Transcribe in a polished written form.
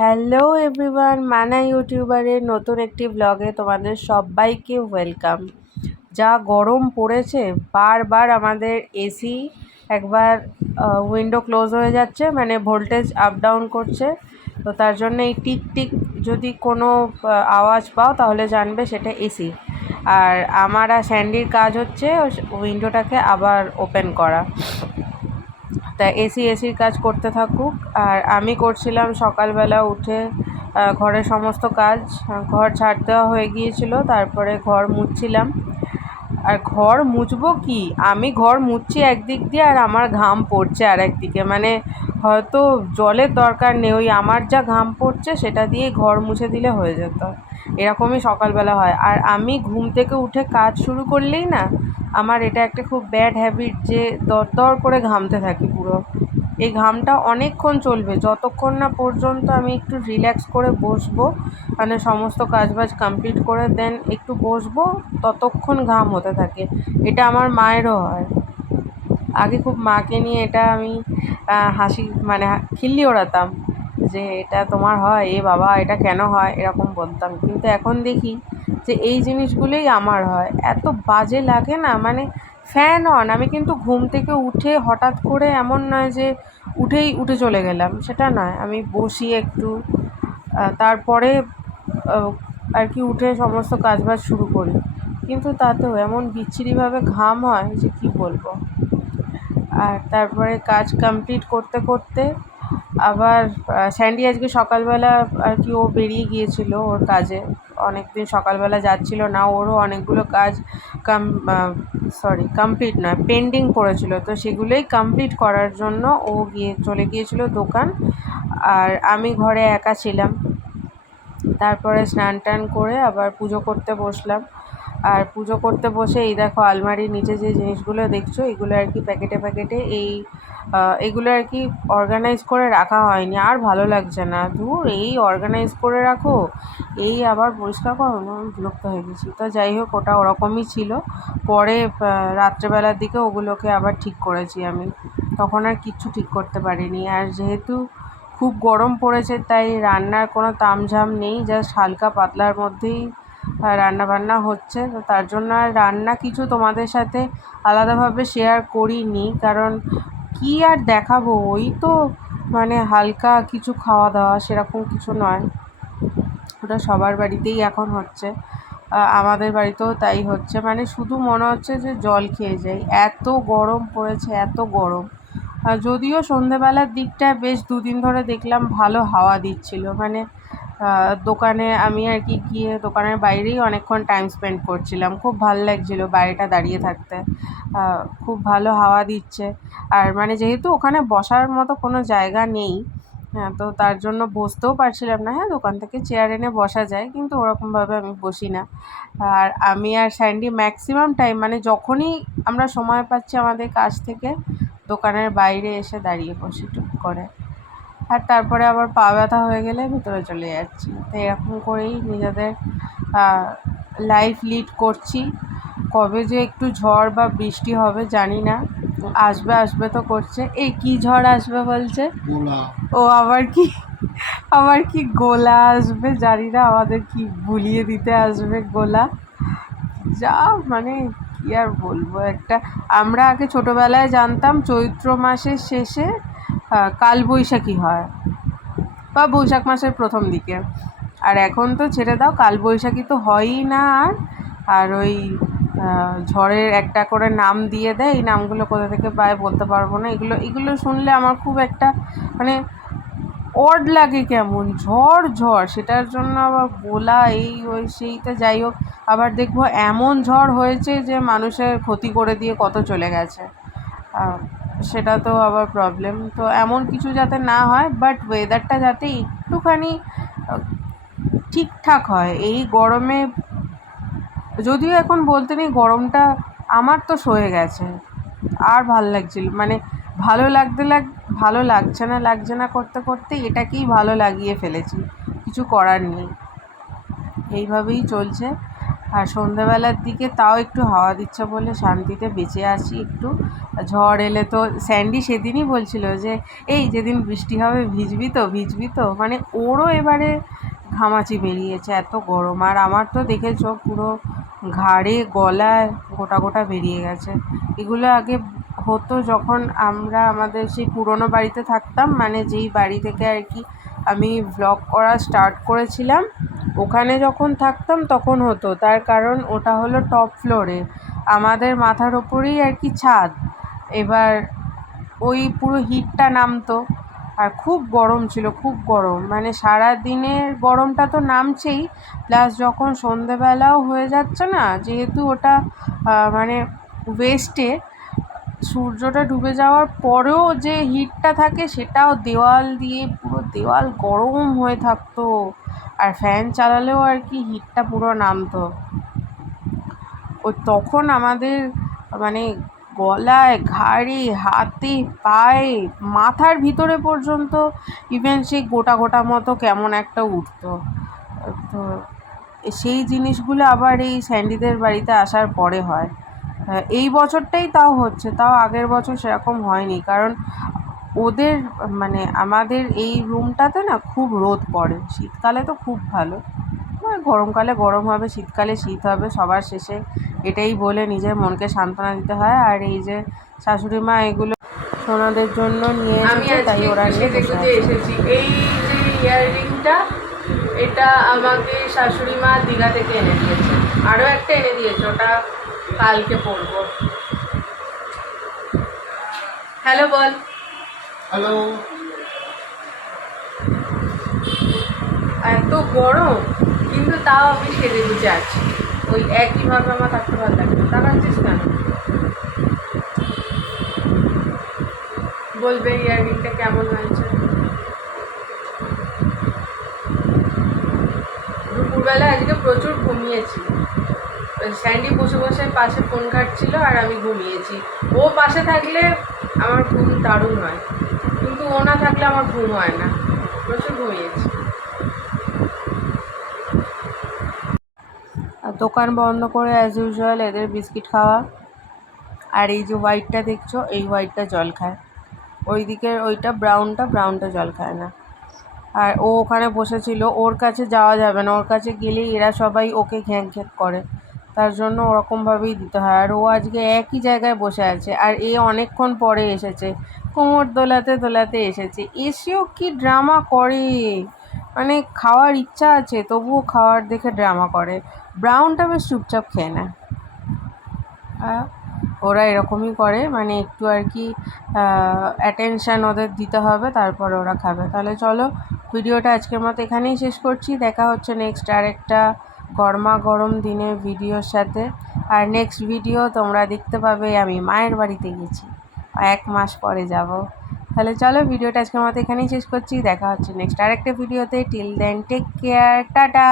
Hello everyone, মানা ইউটিউবারের নতুন একটি ব্লগে তোমাদের সবাইকে ওয়েলকাম। যা গরম পড়েছে, বারবার আমাদের এসি একবার উইন্ডো ক্লোজ হয়ে যাচ্ছে, মানে ভোল্টেজ আপ ডাউন করছে। তো তার জন্য এই টিক টিক যদি কোনো আওয়াজ পাও তাহলে জানবে সেটা এসি। আর আমার আর স্যান্ডির কাজ হচ্ছে উইন্ডোটাকে আবার ওপেন করা। তা এসির কাজ করতে থাকুক, আর আমি করছিলাম সকালবেলা উঠে ঘরের সমস্ত কাজ। ঘর ঝাড় দেওয়া হয়ে গিয়েছিল, তারপরে ঘর মুছছিলাম। আর ঘর মুছবো কি, আমি ঘর মুছছি একদিক দিয়ে আর আমার ঘাম পড়ছে আর একদিকে, মানে হয়তো জলের দরকার নেই, ওই আমার যা ঘাম পড়ছে সেটা দিয়ে ঘর মুছে দিলে হয়ে যেত। এরকমই সকালবেলা হয়। আর আমি ঘুম থেকে উঠে কাজ শুরু করলেই না, আমার এটা একটা খুব ব্যাড হ্যাবিট যে দরদর করে ঘামতে থাকি পুরো। এই ঘামটা অনেকক্ষণ চলবে, যতক্ষণ না পর্যন্ত আমি একটু রিল্যাক্স করে বসবো, মানে সমস্ত কাজবাজ কমপ্লিট করে দেন একটু বসবো, ততক্ষণ ঘাম হতে থাকে। এটা আমার মায়েরও হয়। আগে খুব মাকে নিয়ে এটা আমি হাসি, মানে খিল্লি ওড়াতাম যে এটা তোমার হয়, এ বাবা এটা কেন হয়, এরকম বলতাম। কিন্তু এখন দেখি যে এই জিনিসগুলোই আমার হয়। এত বাজে লাগে না, মানে ফ্যান অন, আমি কিন্তু ঘুম থেকে উঠে হঠাৎ করে এমন নয় যে উঠে চলে গেলাম, সেটা নয়, আমি বসি একটু, তারপরে আর কি উঠে সমস্ত কাজবাজ শুরু করি। কিন্তু তাতেও এমন বিচ্ছিরিভাবে ঘাম হয় যে কি বলবো। আর তারপরে কাজ কমপ্লিট করতে করতে আবার স্যান্ডি আজকে সকালবেলা আর কি ও বেরিয়ে গিয়েছিল ওর কাজে, অনেক দিন সকালবেলা যাচ্ছিল না, ওরও অনেকগুলো কাজ কমপ্লিট নয়, পেন্ডিং পড়েছিল, তো সেগুলোই কমপ্লিট করার জন্য ও চলে গিয়েছিল দোকান। আর আমি ঘরে একা ছিলাম। তারপরে স্নান টান করে আবার পুজো করতে বসলাম। আর পুজো করতে বসে এই দেখো আলমারির নিচে যে জিনিসগুলো দেখছো, এগুলো আর কি প্যাকেটে প্যাকেটে এগুলো আর কি অর্গানাইজ করে রাখা হয়নি, আর ভালো লাগছে না। ধুর, এই অর্গানাইজ করে রাখো, এই আবার পরিষ্কার করো, আমি বিরক্ত হয়ে গেছি। তো যাই হোক, ওটা ওরকমই ছিল। পরে রাত্রেবেলার দিকে ওগুলোকে আবার ঠিক করেছি আমি, তখন আর কিচ্ছু ঠিক করতে পারিনি। আর যেহেতু খুব গরম পড়েছে, তাই রান্নার কোনো তামঝাম নেই, জাস্ট হালকা পাতলার মধ্যেই রান্নাবান্না হচ্ছে। তো তার জন্য আর রান্না কিছু তোমাদের সাথে আলাদাভাবে শেয়ার করিনি, কারণ কি আর দেখাবো, ওই তো মানে হালকা কিছু খাওয়া দাওয়া, সেরকম কিছু নয়। ওটা সবার বাড়িতেই এখন হচ্ছে, আমাদের বাড়িতেও তাই হচ্ছে। মানে শুধু মনে হচ্ছে যে জল খেয়ে যাই, এত গরম পড়েছে, এত গরম। যদিও সন্ধেবেলার দিকটায় বেশ দুদিন ধরে দেখলাম ভালো হাওয়া দিচ্ছিল, মানে দোকানে আমি আর কি গিয়ে দোকানের বাইরেই অনেকক্ষণ টাইম স্পেন্ড করছিলাম, খুব ভালো লাগছিলো বাইরেটা দাঁড়িয়ে থাকতে। খুব ভালো হাওয়া দিচ্ছে। আর মানে যেহেতু ওখানে বসার মতো কোনো জায়গা নেই, হ্যাঁ, তো তার জন্য বসতেও পারছিলাম না। হ্যাঁ, দোকান থেকে চেয়ার এনে বসা যায়, কিন্তু ওরকমভাবে আমি বসি না। আর আমি আর স্যান্ডি ম্যাক্সিমাম টাইম, মানে যখনই আমরা সময় পাচ্ছি আমাদের কাজ থেকে, দোকানের বাইরে এসে দাঁড়িয়ে বসি টুক করে। আর তারপরে আবার পা ব্যথা হয়ে গেলে ভিতরে চলে যাচ্ছি। তো এরকম করেই নিজেদের লাইফ লিড করছি। কবে যে একটু ঝড় বা বৃষ্টি হবে জানি না, আসবে আসবে তো করছে। এই কি ঝড় আসবে বলছে? ও আবার কি গোলা আসবে জানি না, আমাদের কি ভুলিয়ে দিতে আসবে গোলা। যা মানে কি আর বলবো, একটা আমরা আগে ছোটোবেলায় জানতাম চৈত্র মাসের শেষে কালবৈশাখী হয়, বা বৈশাখ মাসের প্রথম দিকে। আর এখন তো ছেড়ে দাও, কালবৈশাখী তো হয়ই না। আর ওই ঝড়ের একটা করে নাম দিয়ে দেয়, এই নামগুলো কোথা থেকে পায় বলতে পারবো না। এগুলো শুনলে আমার খুব একটা মানে অড লাগে, কেমন ঝড় ঝড়, সেটার জন্য আবার গোলা এই ওই সেইটা। যাই হোক, আবার দেখবো এমন ঝড় হয়েছে যে মানুষের ক্ষতি করে দিয়ে কত চলে গেছে, সেটা তো আবার প্রবলেম। তো এমন কিছু যাতে না হয়, বাট ওয়েদারটা যাতে একটুখানি ঠিকঠাক হয় এই গরমে। যদিও এখন বলতে নেই, গরমটা আমার তো সয়ে গেছে, আর মানে ভালো লাগছে না করতে করতে এটাকেই ভালো লাগিয়ে ফেলেছি, কিছু করার নেই, এইভাবেই চলছে। আর সন্ধ্যেবেলার দিকে তাও একটু হাওয়া দিচ্ছে বলে শান্তিতে বেঁচে আছি একটু। ঝড় এলে তো স্যান্ডি সেদিনই বলছিল যে এই যেদিন বৃষ্টি হবে ভিজবি তো মানে ওরও এবারে ঘামাচি বেরিয়েছে, এত গরম। আর আমার তো দেখেছো পুরো ঘাড়ে গলায় গোটা গোটা বেরিয়ে গেছে। এগুলো আগে হতো যখন আমরা আমাদের সেই পুরনো বাড়িতে থাকতাম, মানে যেই বাড়ি থেকে আর কি আমি ভ্লগ করা স্টার্ট করেছিলাম, ওখানে যখন থাকতাম তখন হতো। তার কারণ ওটা হলো টপ ফ্লোরে, আমাদের মাথার ওপরেই আর কি ছাদ। এবার ওই পুরো হিটটা নামতো আর খুব গরম ছিল, খুব গরম, মানে সারা দিনের গরমটা তো নামছেই, প্লাস যখন সন্ধেবেলাও হয়ে যাচ্ছে না, যেহেতু ওটা মানে ওয়েস্টে, সূর্যটা ডুবে যাওয়ার পরেও যে হিটটা থাকে সেটাও দেওয়াল দিয়ে পুরো দেওয়াল গরম হয়ে থাকতো। আর ফ্যান চালালেও আর কি হিটটা পুরো নামতো। ওই তখন আমাদের মানে গলায়, ঘাড়ে, হাতে, পায়ে, মাথার ভিতরে পর্যন্ত ইভেন সেই গোটা গোটা মতো কেমন একটা উঠতো। তো সেই জিনিসগুলো আবার এই স্যান্ডিদের বাড়িতে আসার পরে হয়। এই বছরটাই তাও হচ্ছে, তাও আগের বছর সেরকম হয়নি, কারণ ওদের মানে আমাদের এই রুমটাতে না খুব রোদ পড়ে। শীতকালে তো খুব ভালো, গরমকালে গরম হবে, শীতকালে শীত হবে, সবার শেষে এটাই বলে নিজের মনকে সান্ত্বনা দিতে হয়। আর এই যে শাশুড়ি মা এগুলো সোনাদের জন্য নিয়ে এসেছে, তাই ওরা নিয়ে এসেছি। এই যে ইয়াররিংটা, এটা আমাকে শাশুড়ি মা দীঘা থেকে এনে দিয়েছে, আরও একটা এনে দিয়েছে, ওটা কালকে পরবো। হ্যালো বল। হ্যালো। এত গরম কিন্তু তাও আমি সেজে গুজে আছি, ওই একইভাবে আমার থাকতে ভালো লাগবে। তাকাচ্ছিস কেন? বলবে ইয়াররিংটা কেমন হয়েছে। দুপুরবেলা আজকে প্রচুর ঘুমিয়েছি, স্যান্ডি বসে বসে পাশে ফোন ঘাটছিল আর আমি ঘুমিয়েছি। ও পাশে থাকলে আমার ঘুম দারুণ হয়, কিন্তু ও না থাকলে আমার ঘুম হয় না, প্রচুর ঘুমিয়েছি। আর দোকান বন্ধ করে অ্যাজ ইউজুয়াল এদের বিস্কিট খাওয়া। আর এই যে হোয়াইটটা দেখছো, এই হোয়াইটটা জল খায়, ওই দিকের ওইটা ব্রাউনটা জল খায় না। আর ও ওখানে বসেছিল, ওর কাছে যাওয়া যাবে না, ওর কাছে গেলেই এরা সবাই ওকে ঘ্যাঁক ঘ্যাঁক করে, তার জন্য ওরকমভাবেই দিতে হয়। আর ও আজকে একই জায়গায় বসে আছে, আর এ অনেকক্ষণ পরে এসেছে, কোমর দোলাতে দোলাতে এসেছে, এসেও কি ড্রামা করে, মানে খাওয়ার ইচ্ছা আছে তবুও খাওয়ার দেখে ড্রামা করে। ব্রাউনটা বেশ চুপচাপ খেয়ে নেয়। ওরা এরকমই করে, মানে একটু আর কি অ্যাটেনশান ওদের দিতে হবে, তারপরে ওরা খাবে। তাহলে চলো ভিডিওটা আজকের মতো এখানেই শেষ করছি, দেখা হচ্ছে নেক্সট আরেকটা গরমা গরম দিনের ভিডিওর সাথে। আর নেক্সট ভিডিও তোমরা দেখতে পাবে আমি মায়ের বাড়িতে গেছি, 1 মাস পরে যাব। তাহলে চলো ভিডিওটা আজকের মতো এখানেই শেষ করছি, দেখা হচ্ছে নেক্সট আরেকটা ভিডিওতে। Till then take care, tata.